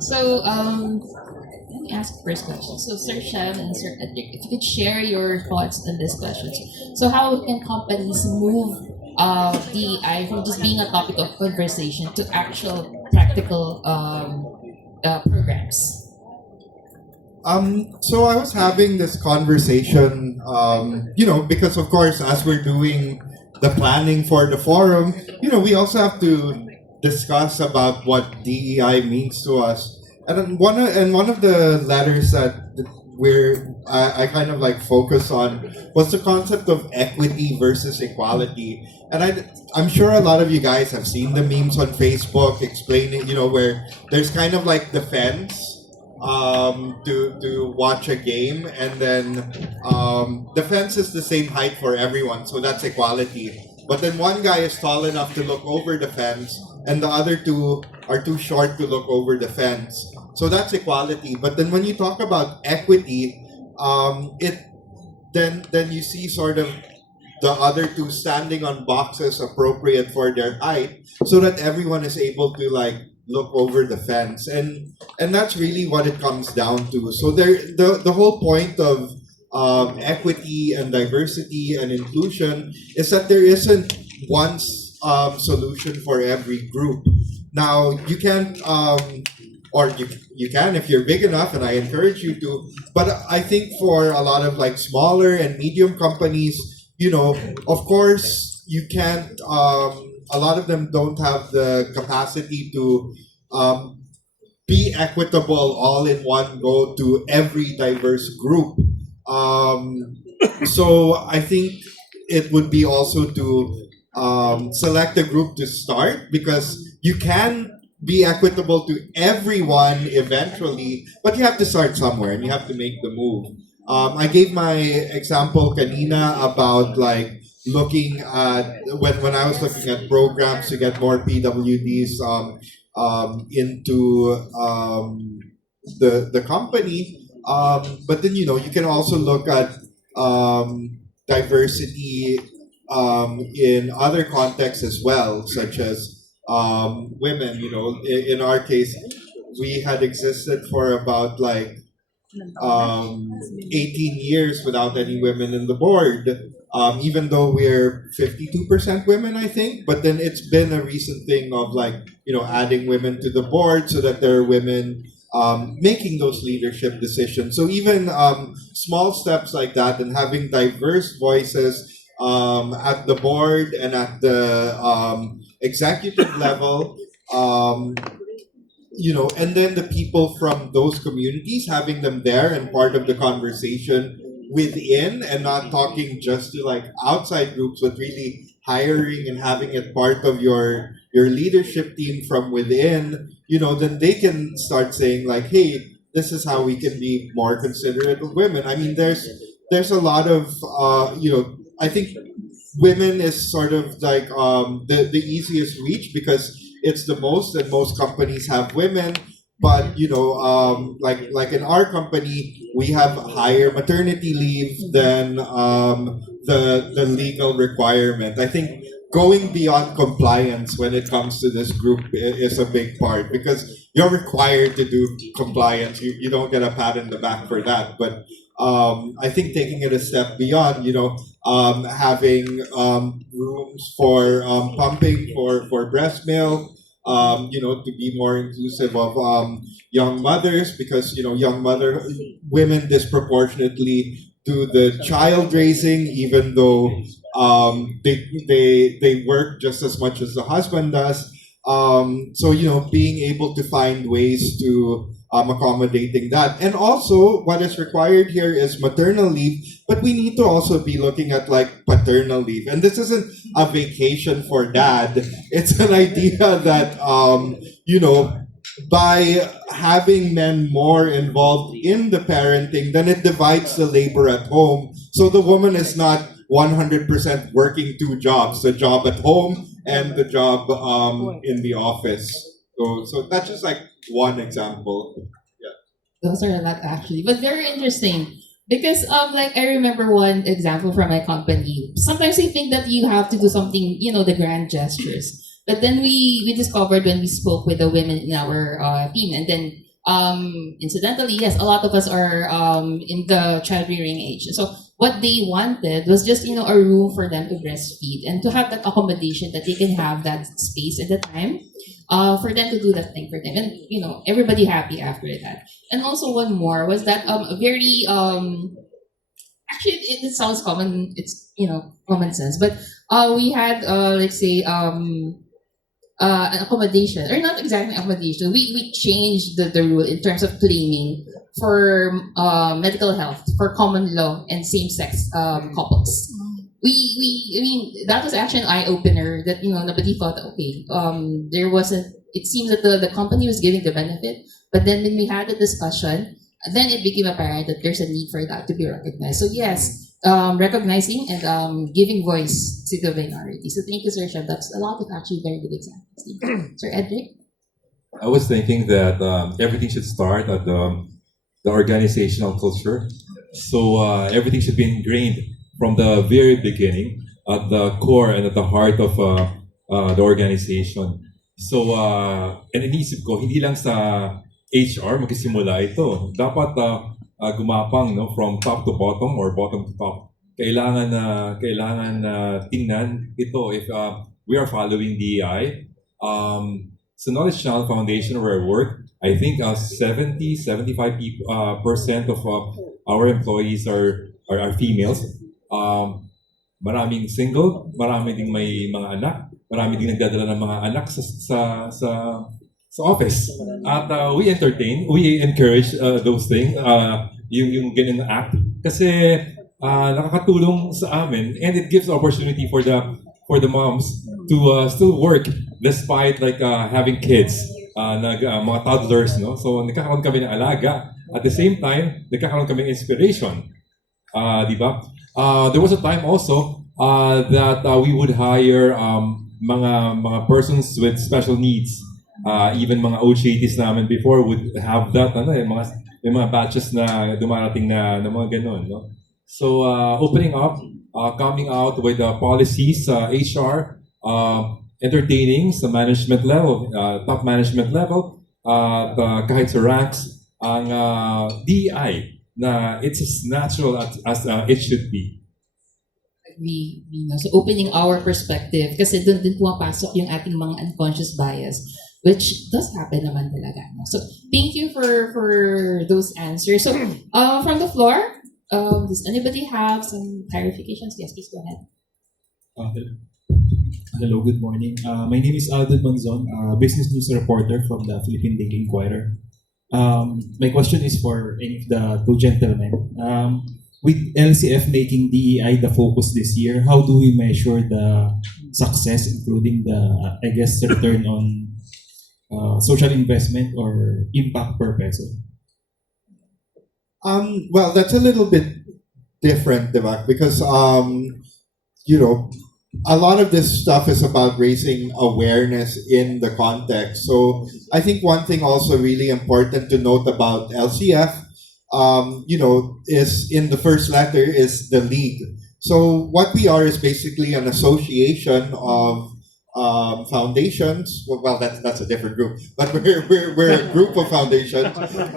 So, let me ask the first question. So, Sir Shem and Sir Edric, if you could share your thoughts on this question. So, how can companies move DEI from just being a topic of conversation to actual practical programs? So I was having this conversation, because of course, as we're doing the planning for the forum, we also have to discuss about what DEI means to us. And then one of the letters that I kind of like focus on was the concept of equity versus equality. And I'm sure a lot of you guys have seen the memes on Facebook explaining, where there's kind of like the fence to watch a game, and then the fence is the same height for everyone, so that's equality. But then one guy is tall enough to look over the fence, and the other two are too short to look over the fence. So that's equality. But then when you talk about equity, it then you see sort of the other two standing on boxes appropriate for their height, so that everyone is able to like look over the fence, and that's really what it comes down to. So the whole point of equity and diversity and inclusion is that there isn't one solution for every group. Now you can't or you can if you're big enough, and I encourage you to, but I think for a lot of like smaller and medium companies, of course you can't a lot of them don't have the capacity to be equitable all in one go to every diverse group. So I think it would be also to select a group to start, because you can be equitable to everyone eventually, but you have to start somewhere and you have to make the move. I gave my example kanina about like looking at when I was looking at programs to get more PWDs into the company. But then you can also look at diversity in other contexts as well, such as women. In our case, we had existed for about like 18 years without any women in the board, even though we're 52% women, I think. But then it's been a recent thing of like, adding women to the board so that there are women making those leadership decisions. So even small steps like that, and having diverse voices at the board and at the executive level, and then the people from those communities, having them there and part of the conversation within, and not talking just to like outside groups, but really hiring and having it part of your leadership team from within, then they can start saying like, hey, this is how we can be more considerate of women. I mean, there's a lot of I think women is sort of like the easiest reach, because it's the most, and most companies have women. But like in our company, we have higher maternity leave than the legal requirement. I think going beyond compliance when it comes to this group is a big part, because you're required to do compliance. You don't get a pat in the back for that. But I think taking it a step beyond, having rooms for pumping for breast milk, to be more inclusive of young mothers, because young mother women disproportionately do the child raising, even though they work just as much as the husband does. So being able to find ways to accommodating that, and also what is required here is maternal leave, but we need to also be looking at like paternal leave, and this isn't a vacation for dad. It's an idea that by having men more involved in the parenting, then it divides the labor at home. So the woman is not 100% working two jobs, the job at home and the job in the office. So that's just like one example. Those are a lot actually, but very interesting. Because like I remember one example from my company. Sometimes I think that you have to do something, the grand gestures. But then we discovered when we spoke with the women in our team, and then incidentally, yes, a lot of us are in the child rearing age. So what they wanted was just a room for them to breastfeed and to have that accommodation that they can have that space at the time, for them to do that thing for them, and everybody happy after that. And also one more was that a very actually it sounds common, it's common sense, but we had let's say an accommodation, or not exactly accommodation. We changed the rule in terms of claiming for medical health for common law and same sex couples. I mean, that was actually an eye opener that nobody thought. Okay, there wasn't. It seems that the company was giving the benefit, but then when we had the discussion, then it became apparent that there's a need for that to be recognized. So yes, recognizing and giving voice to the minority. So thank you, Sir Chef. That's a lot of actually very good examples. Thank you. Sir Edric? I was thinking that everything should start at the organizational culture. So everything should be ingrained from the very beginning at the core and at the heart of the organization. So, and inisip ko, hindi lang sa HR magsisimula ito. Dapat gumapang from top to bottom or bottom to top. Kailangan tingnan ito if we are following DEI. So Knowledge Channel Foundation where I work, I think 75% of our employees are females. Maraming single, marami ding may mga anak, marami ding nagdadala ng mga anak sa office. At we encourage those things, yung ganun na act. Kasi nakakatulong sa amin and it gives opportunity for the moms to still work despite like having kids, mga toddlers, no? So nagkakaroon kami ng alaga. At the same time, nagkakaroon kami ng inspiration. Di ba? There was a time also that we would hire mga persons with special needs. Even mga OJTs namin before would have that, yung mga batches na dumarating na mga ganun, no? So opening up, coming out with policies, HR, entertaining sa management level, top management level, kahit sa ranks, ang DEI na it's as natural as it should be. So opening our perspective, kasi doon din pumapasok yung ating mga unconscious bias, which does happen naman talaga. No? So thank you for those answers. So from the floor, does anybody have some clarifications? Yes, please go ahead. Hello, good morning. My name is Alden Manzon, business news reporter from the Philippine Daily Inquirer. My question is for any of the two gentlemen. With LCF making DEI the focus this year, how do we measure the success, including the, return on social investment or impact per peso? Well, that's a little bit different, Devak, because a lot of this stuff is about raising awareness in the context. So I think one thing also really important to note about LCF, is in the first letter is the league. So what we are is basically an association of foundations. Well, that's a different group, but we're a group of foundations that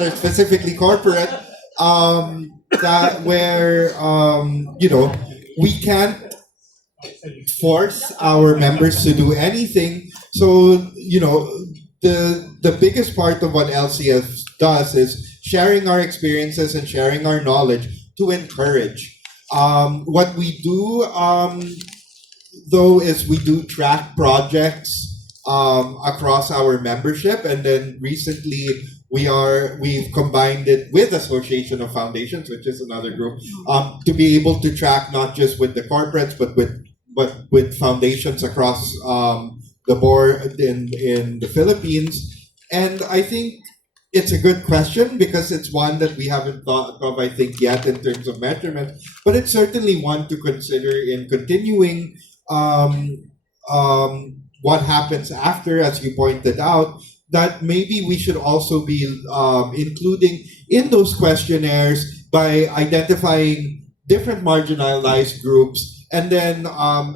are specifically corporate. We can't force our members to do anything. So the biggest part of what LCF does is sharing our experiences and sharing our knowledge to encourage. What we do, though, is we do track projects across our membership, and then recently we've combined it with Association of Foundations, which is another group, to be able to track not just with the corporates but with foundations across the board in the Philippines. And I think it's a good question because it's one that we haven't thought of, I think, yet in terms of measurement, but it's certainly one to consider in continuing what happens after, as you pointed out, that maybe we should also be including in those questionnaires by identifying different marginalized groups and then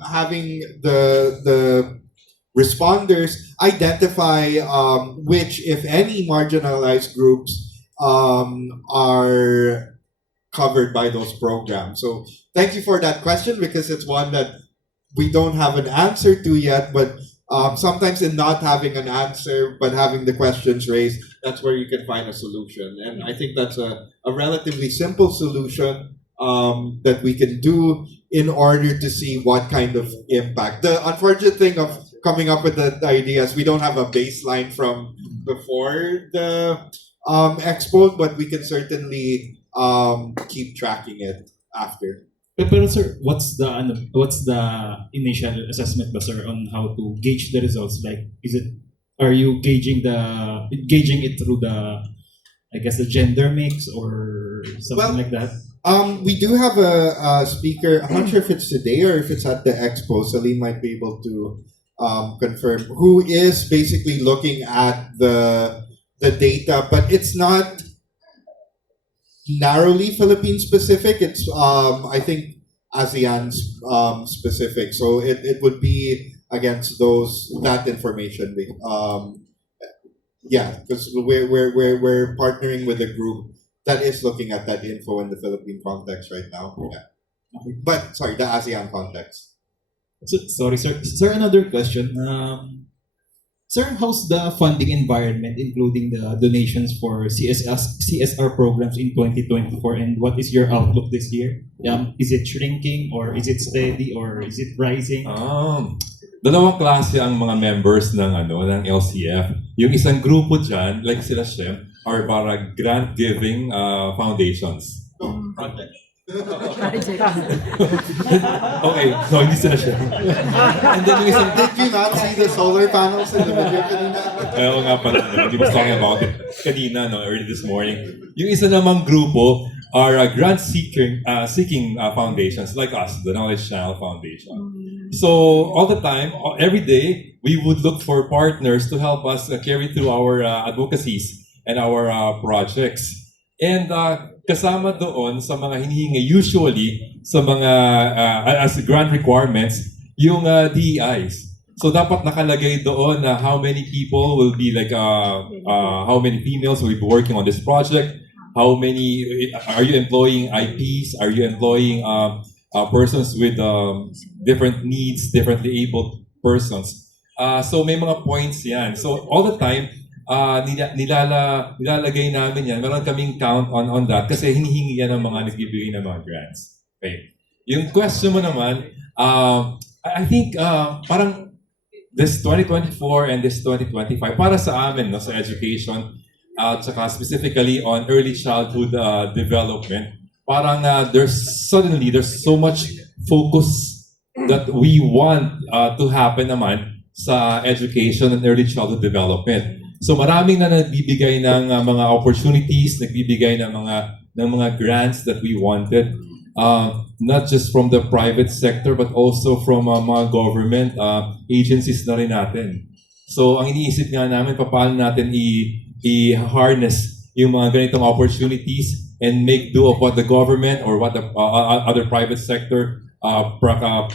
having the responders identify which, if any, marginalized groups are covered by those programs. So thank you for that question, because it's one that we don't have an answer to yet, but sometimes in not having an answer but having the questions raised, that's where you can find a solution. And I think that's a relatively simple solution that we can do in order to see what kind of impact. The unfortunate thing of coming up with the ideas, we don't have a baseline from before the expo, but we can certainly keep tracking it after. Pero sir, what's the initial assessment ba, sir, on how to gauge the results? Like, are you gauging it through the, I guess, the gender mix or something like that? We do have a speaker. I'm not sure if it's today or if it's at the expo. Salim might be able to confirm, who is basically looking at the data, but it's not narrowly Philippine specific. It's I think ASEAN specific. So it would be against that information. Yeah, because we're partnering with a group that is looking at that info in the Philippine context right now. Yeah. But sorry, the ASEAN context. So, sorry, sir. Sir, another question. Sir, how's the funding environment, including the donations for CSR programs in 2024, and what is your outlook this year? Is it shrinking, or is it steady, or is it rising? Dalawang klase ang mga members ng LCF. Yung isang grupo dyan, like sila Shem, are para grant-giving foundations. Okay, so hindi sila Shem. And then yung isang, did you not see the solar panels in the video kanina? Oo nga pala, we was talking about it kanina, early this morning. Yung isa namang grupo are grant-seeking foundations like us, the Knowledge Channel Foundation. So all the time, every day, we would look for partners to help us carry through our advocacies and our projects. And kasama doon sa mga hinihingi usually sa mga as grant requirements, yung DEIs. So dapat nakalagay doon na how many people will be how many females will be working on this project, how many, are you employing IPs, are you employing persons with different needs, differently abled persons. So may mga points yan. So all the time, nilalagay namin yan. Meron kaming count on that kasi hinihingi yan ng mga nagbibigay ng mga grants. Okay. Yung question mo naman, I think parang this 2024 and this 2025, para sa amin, sa education, tsaka specifically on early childhood development, parang there's so much focus that we want to happen naman sa education and early childhood development. So maraming na nagbibigay ng mga opportunities, nagbibigay ng mga grants that we wanted, not just from the private sector but also from mga government agencies na rin natin. So ang iniisip nga namin, paano natin i-harness yung mga ganitong opportunities and make do of what the government or what the other private sector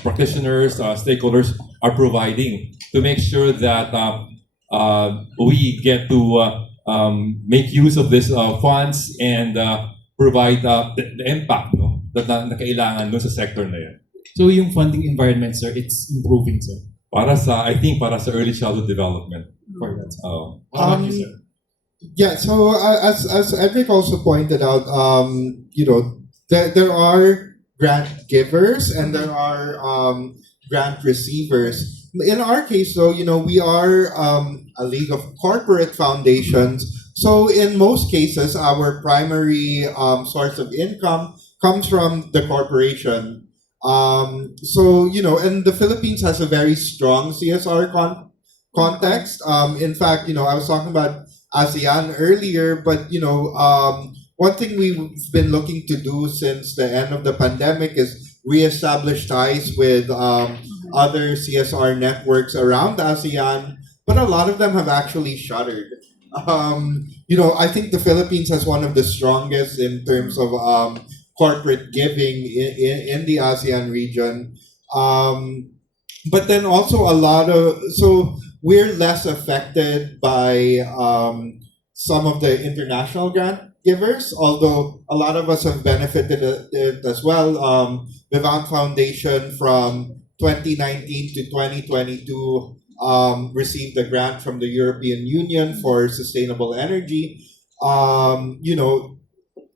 practitioners, stakeholders are providing to make sure that we get to make use of these funds and provide the impact that na kailangan dun sa sector na yan. So yung funding environment, sir, it's improving, sir? I think para sa early childhood development. For that. How about you, sir? Yeah, so as Edric also pointed out, there are grant givers and there are grant receivers. In our case, though, we are a league of corporate foundations. So in most cases, our primary source of income comes from the corporation. And the Philippines has a very strong CSR context. In fact, I was talking about ASEAN earlier, but one thing we've been looking to do since the end of the pandemic is reestablish ties with other CSR networks around ASEAN, but a lot of them have actually shuttered. I think the Philippines has one of the strongest in terms of corporate giving in the ASEAN region. But then also a lot of so we're less affected by some of the international grant givers, although a lot of us have benefited it as well. Vivant Foundation from 2019 to 2022 received a grant from the European Union for sustainable energy. You know,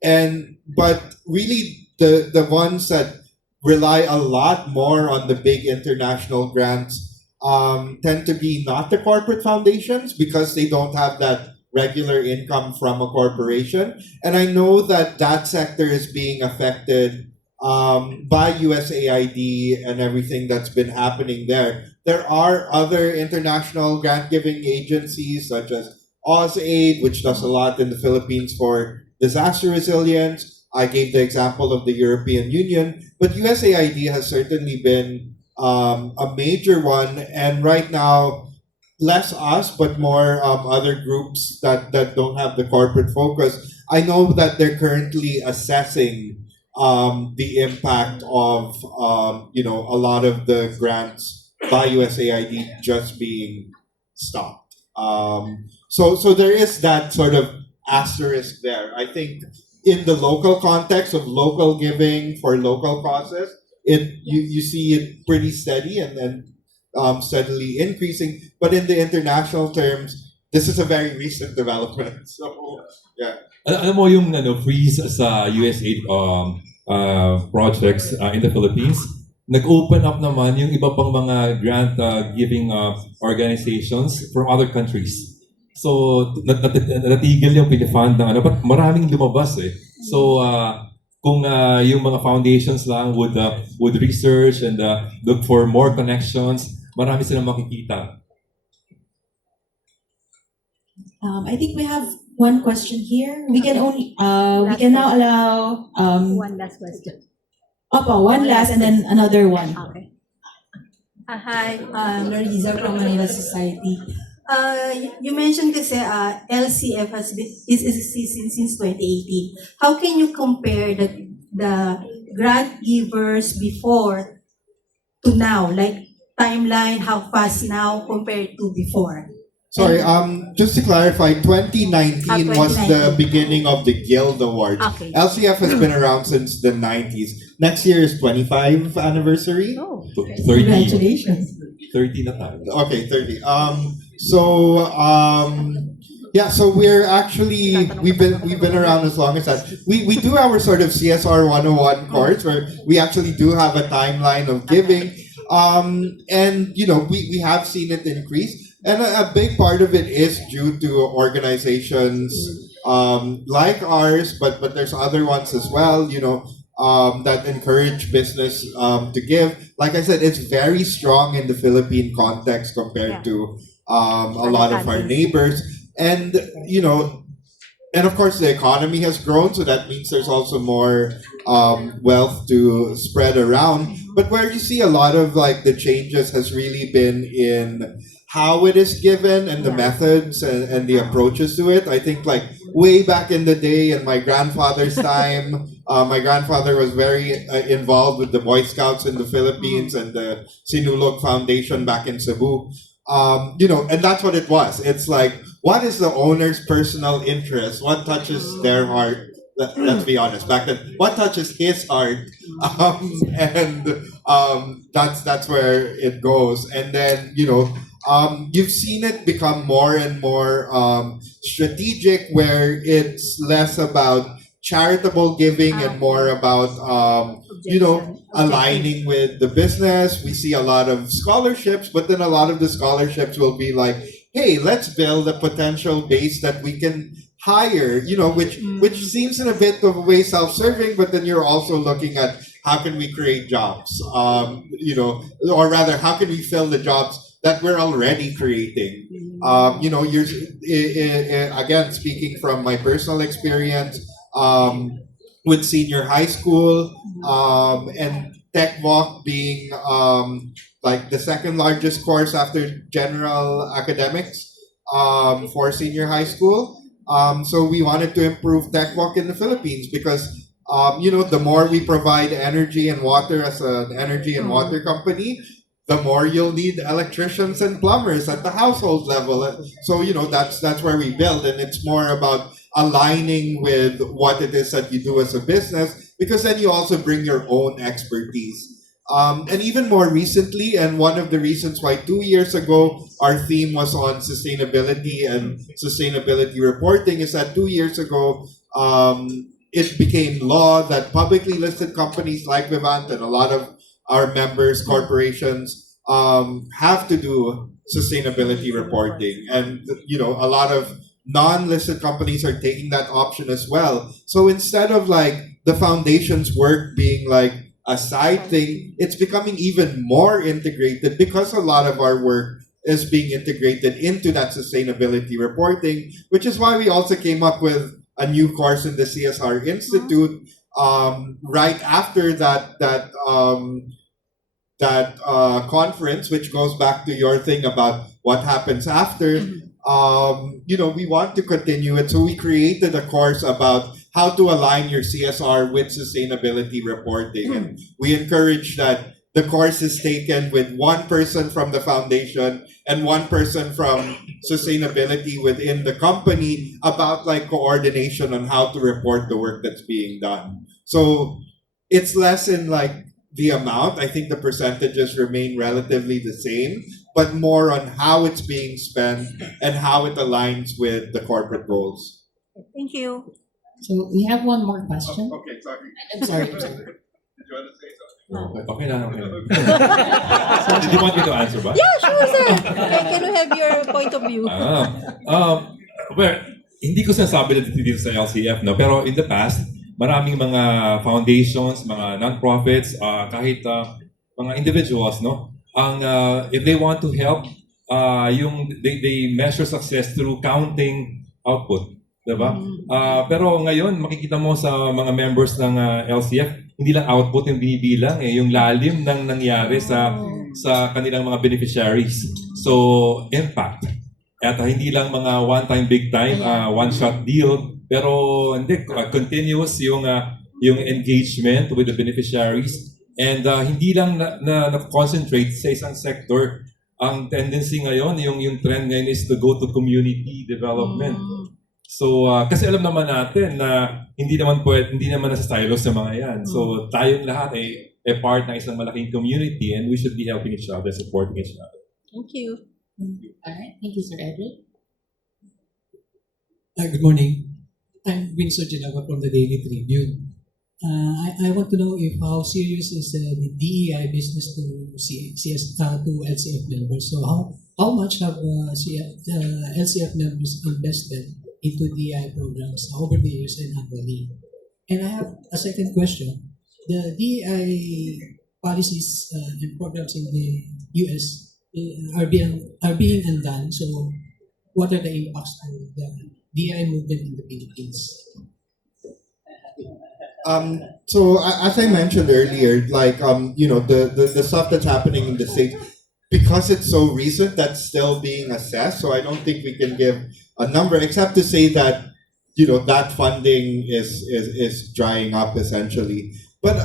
and but really the ones that rely a lot more on the big international grants tend to be not the corporate foundations because they don't have that regular income from a corporation. And I know that that sector is being affected by USAID and everything that's been happening there. There are other international grant giving agencies such as AusAid, which does a lot in the Philippines for disaster resilience. I gave the example of the European Union, but USAID has certainly been a major one, and right now, less us, but more other groups that don't have the corporate focus. I know that they're currently assessing the impact of a lot of the grants by USAID just being stopped. So there is that sort of asterisk there. I think in the local context of local giving for local causes, you see it pretty steady and steadily increasing. But in the international terms, this is a very recent development. So yeah. Alam mo yung freeze sa USAID projects in the Philippines, nag-open up naman yung iba pang mga grant giving organizations from other countries. So, natigil yung pinifund ng but maraming lumabas eh. So, kung yung mga foundations lang would research and look for more connections, marami silang makikita. I think we have one question here. We can only we can now allow One last question. one last and then another one. Okay. Hi. Loriza from Manila Society. You mentioned kasi LCF is existing since 2018. How can you compare the grant givers before to now, like timeline, how fast now compared to before? Sorry, just to clarify, 2019 was the 2019. beginning of the Guild Awards. Okay. LCF has been around since the 90s. Next year is 25th anniversary. Oh. 30. Congratulations. 30 na tayo. Okay, 30. So we're actually we've been around as long as that. We do our sort of CSR 101 course where we actually do have a timeline of giving. And we have seen it increase. And a big part of it is due to organizations like ours, but there's other ones as well, that encourage business to give. Like I said, it's very strong in the Philippine context compared to a lot of our neighbors. And, and of course the economy has grown, so that means there's also more wealth to spread around. But where you see a lot of the changes has really been in how it is given and the methods and the approaches to it. I think way back in the day in my grandfather's time, my grandfather was very involved with the Boy Scouts in the Philippines and the Sinulog Foundation back in Cebu. And that's what it was. It's what is the owner's personal interest? What touches their heart? Let's be honest. Back then, what touches his heart? That's where it goes. And then you've seen it become more and more strategic, where it's less about charitable giving and more about aligning with the business. We see a lot of scholarships, but then a lot of the scholarships will be hey, let's build a potential base that we can hire, which seems in a bit of a way self-serving, but then you're also looking at how can we create jobs, or rather, how can we fill the jobs that we're already creating. You're again speaking from my personal experience with senior high school and Tech Walk being the second largest course after general academics for senior high school. So we wanted to improve Tech Walk in the Philippines because The more we provide energy and water as an energy and water company, the more you'll need electricians and plumbers at the household level. So that's where we build, and it's more about aligning with what it is that you do as a business, because then you also bring your own expertise. And even more recently, and one of the reasons why 2 years ago our theme was on sustainability and sustainability reporting is that 2 years ago it became law that publicly listed companies like Vivant and a lot of our members, corporations, have to do sustainability reporting. And a lot of non-listed companies are taking that option as well. So instead of like the foundation's work being like a side thing, it's becoming even more integrated because a lot of our work is being integrated into that sustainability reporting, which is why we also came up with a new course in the CSR Institute right after that conference, which goes back to your thing about what happens after. We want to continue it, so we created a course about how to align your CSR with sustainability reporting. And we encourage that the course is taken with one person from the foundation and one person from sustainability within the company about like coordination on how to report the work that's being done. So it's less in like the amount. I think the percentages remain relatively the same, but more on how it's being spent and how it aligns with the corporate goals. Thank you. So we have one more question. Okay, sorry. I'm sorry. Did you want to say something? Okay lang. Did you want me to answer ba? Yeah, sure, sir. Okay, can we have your point of view? Well, hindi ko sinasabi na dito sa LCF, no? Pero in the past, maraming mga foundations, mga non-profits, kahit mga individuals, no? If they want to help, they measure success through counting output. Diba? Pero ngayon, makikita mo sa mga members ng LCF, hindi lang output yung binibilang, yung lalim ng nangyari sa kanilang mga beneficiaries. So, impact. At hindi lang mga one-time, big-time, one-shot deal, pero hindi, continuous yung engagement with the beneficiaries. And hindi lang na-concentrate sa isang sector. Ang tendency ngayon, yung trend ngayon is to go to community development. So, kasi alam naman natin na hindi naman nasa silos sa mga yan. So, tayong lahat ay part ng isang malaking community and we should be helping each other, supporting each other. Thank you. Alright, thank you, Sir Edric. Good morning. I'm Winsor Genova from the Daily Tribune. I want to know if how serious is the DEI business to to LCF members. So how much have LCF members invested into DEI programs over the years and annually? And I have a second question. The DEI policies and programs in the US are being undone. So what are the impacts to the DEI movement in the Philippines? So as I mentioned earlier, like the stuff that's happening in the States, because it's so recent, that's still being assessed. So I don't think we can give a number, except to say that that funding is drying up essentially. But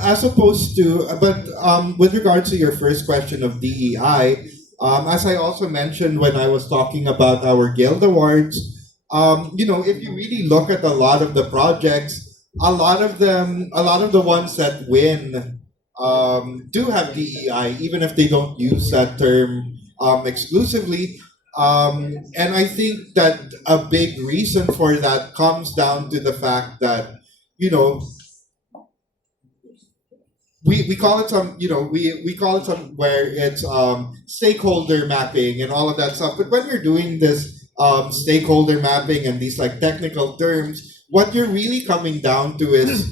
with regards to your first question of DEI, as I also mentioned when I was talking about our Guild Awards, if you really look at a lot of the projects, a lot of the ones that win do have DEI, even if they don't use that term exclusively. And I think that a big reason for that comes down to the fact that we call it we call it where it's stakeholder mapping and all of that stuff. But when you're doing this stakeholder mapping and these like technical terms, what you're really coming down to is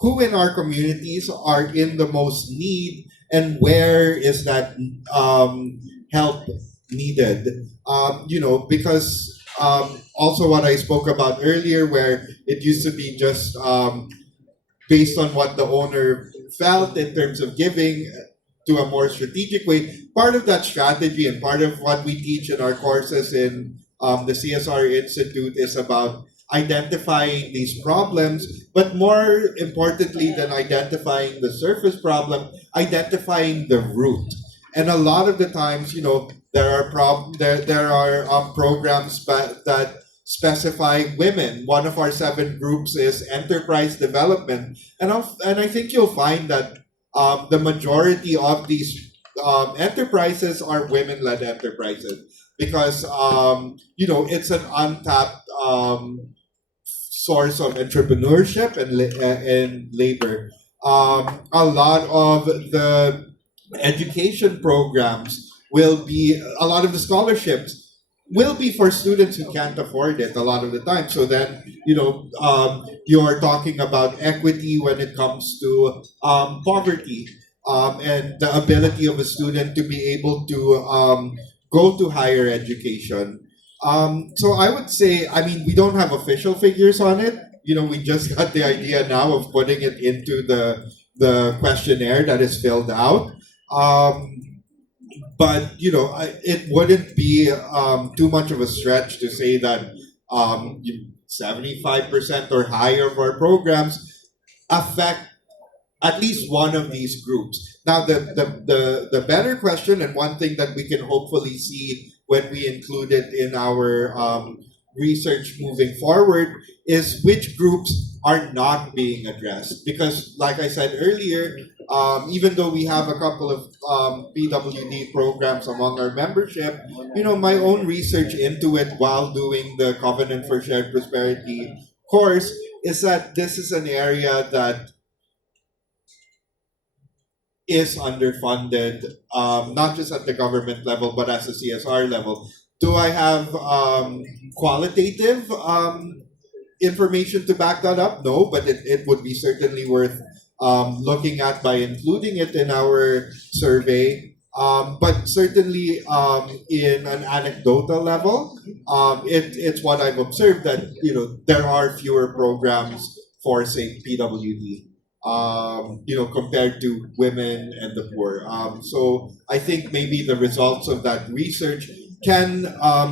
who in our communities are in the most need and where is that help needed. Because also what I spoke about earlier, where it used to be just based on what the owner felt in terms of giving to a more strategic way. Part of that strategy and part of what we teach in our courses in the CSR Institute is about identifying these problems, but more importantly than identifying the surface problem, identifying the root. And a lot of the times, there are programs that specify women. One of our 7 groups is enterprise development, and I think you'll find that the majority of these enterprises are women-led enterprises because it's an untapped source of entrepreneurship and labor. A lot of the education programs a lot of the scholarships will be for students who can't afford it a lot of the time. So then, you're talking about equity when it comes to poverty and the ability of a student to be able to go to higher education. So I would say, we don't have official figures on it. We just got the idea now of putting it into the questionnaire that is filled out. But it wouldn't be too much of a stretch to say that 75% or higher of our programs affect at least one of these groups. Now, the better question, and one thing that we can hopefully see when we include it in our research moving forward, is which groups are not being addressed. Because, like I said earlier, even though we have a couple of PWD programs among our membership, my own research into it while doing the Covenant for Shared Prosperity course is that this is an area that is underfunded, not just at the government level, but at the CSR level. Do I have qualitative information to back that up? No, but it would be certainly worth looking at by including it in our survey. But certainly in an anecdotal level, it's what I've observed that there are fewer programs for, say, PWD. Compared to women and the poor. So I think maybe the results of that research can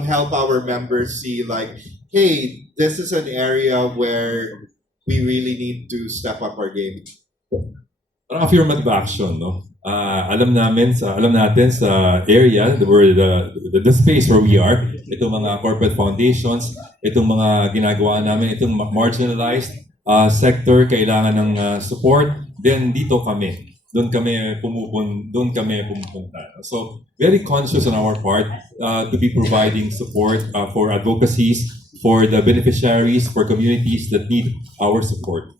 help our members see like, hey, this is an area where we really need to step up our game. Parang affirmative action, no? Alam natin sa area where the space where we are, itong mga corporate foundations, itong mga ginagawa namin, itong marginalized sector kailangan ng support, then dito kami. Doon kami pumupunta. So, very conscious on our part to be providing support for advocacies, for the beneficiaries, for communities that need our support.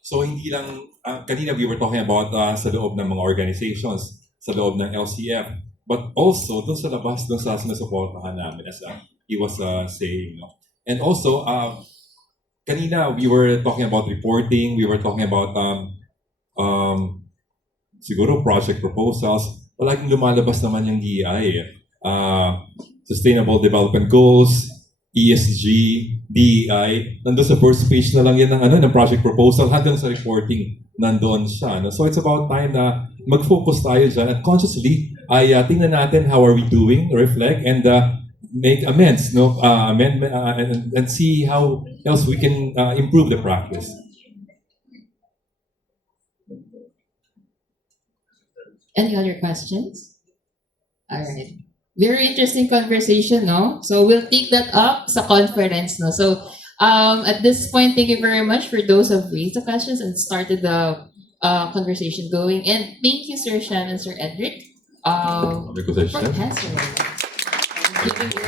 So, hindi lang, kanina we were talking about sa loob ng mga organizations, sa loob ng LCF, but also doon sa labas, doon sa sinusuportahan namin, as he was saying. No? And also, kanina we were talking about reporting, we were talking about siguro project proposals. Palaging lumalabas naman yung DEI. Sustainable Development Goals, ESG, DEI. Nandun sa first page na lang yan ng project proposal hanggang sa reporting. Nandoon siya. No? So it's about time na mag-focus tayo dyan at consciously ay tingnan natin how are we doing, reflect, and make amends, and see how else we can improve the practice. Any other questions? All right. Very interesting conversation, no? So we'll take that up sa conference, no? So at this point, thank you very much for those who have raised the questions and started the conversation going. And thank you, Sir Shan and Sir Edric. For answering. Giving your